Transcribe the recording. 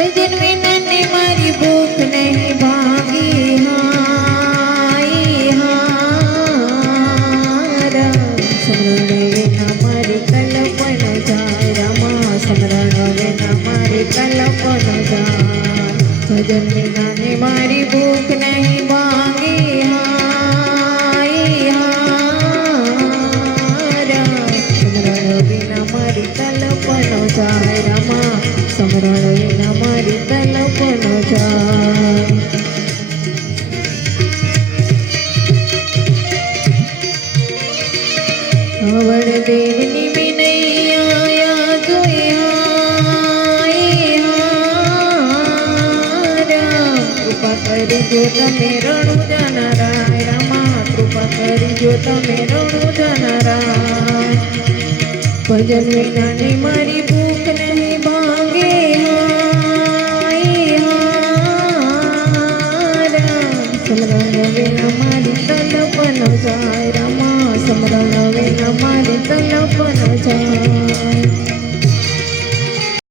ભજન વિનાની મારી ભૂખ નહીં ભાગી હાય હારા સમરણ વિના મારી કલ્પના જાય રામા સમરણ વિના મારી કલ્પના જાય ભજન વિનાની મારી ભૂખ નહીં ભાગી હાય હારા સમરણ વિના મારી કલ્પના જાય રામા સમરણ વિના મારી કલ્પના જાય હવળ દેવની વિનૈયા જોઈ હારા કૃપા કરજો તમે રણુ જનારાય રામા કૃપા કરજો તમે રણુ જનારાય ભજન વિનાની મારી ભૂખ નહીં ભાંગે સમરણ વિના મારી કલ્પના જાય રામા સમરણ વિના મારી